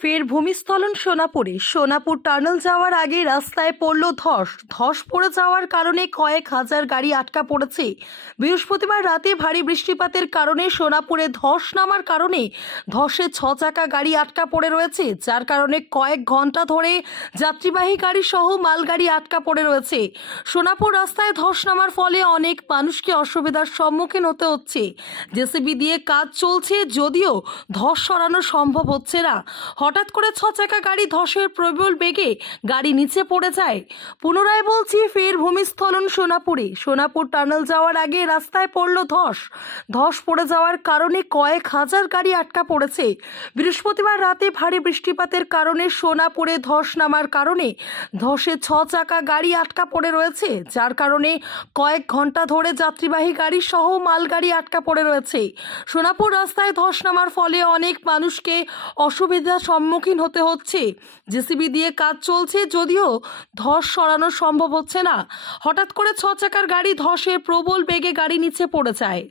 ফের ভূমিস্খলন সোনাপুরে। সোনাপুর টানেল যাওয়ার আগে রাস্তায় পড়ল ধস। ধস পড়ে যাওয়ার কারণে কয়েক হাজার গাড়ি আটকা পড়েছে। বৃহস্পতিবার রাতে ভারী বৃষ্টিপাতের কারণে সোনাপুরে ধস নামার কারণে ধসে ছ চাকা গাড়ি আটকা পড়ে রয়েছে, যার কারণে কয়েক ঘণ্টা ধরে যাত্রীবাহী গাড়ি সহ মালগাড়ি আটকা পড়ে রয়েছে। সোনাপুর রাস্তায় ধস নামার ফলে অনেক মানুষকে অসুবিধার সম্মুখীন হতে হচ্ছে। জেসিবি দিয়ে কাজ চলছে, যদিও ধস সরানো সম্ভব হচ্ছে না। হঠাৎ করে ছ চাকা গাড়ি ধসের প্রবল বেগে গাড়ি নিচে পড়ে যায়। পুনরায় বলছি ফের ভূমিস্খলন সোনাপুরে। সোনাপুর টানেল যাওয়ার আগে রাস্তায় পড়ল ধস। ধস পড়ে যাওয়ার কারণে কয়েক হাজার গাড়ি আটকা পড়েছে। বৃহস্পতিবার রাতে ভারী বৃষ্টিপাতের কারণে সোনাপুরে ধস নামার কারণে ধসে ছ চাকা গাড়ি আটকা পড়ে রয়েছে, যার কারণে কয়েক ঘণ্টা ধরে যাত্রীবাহী গাড়ি সহ মালগাড়ি আটকা পড়ে রয়েছে। সোনাপুর রাস্তায় ধস নামার ফলে অনেক মানুষকে অসুবিধার সম্মুখীন হতে হচ্ছে। জেসিবি দিয়ে কাজ চলছে, যদিও ধস সরানো সম্ভব হচ্ছে না। হঠাৎ করে ছ চাকার গাড়ি ধসের প্রবল বেগে গাড়ি নিচে পড়ে যায়।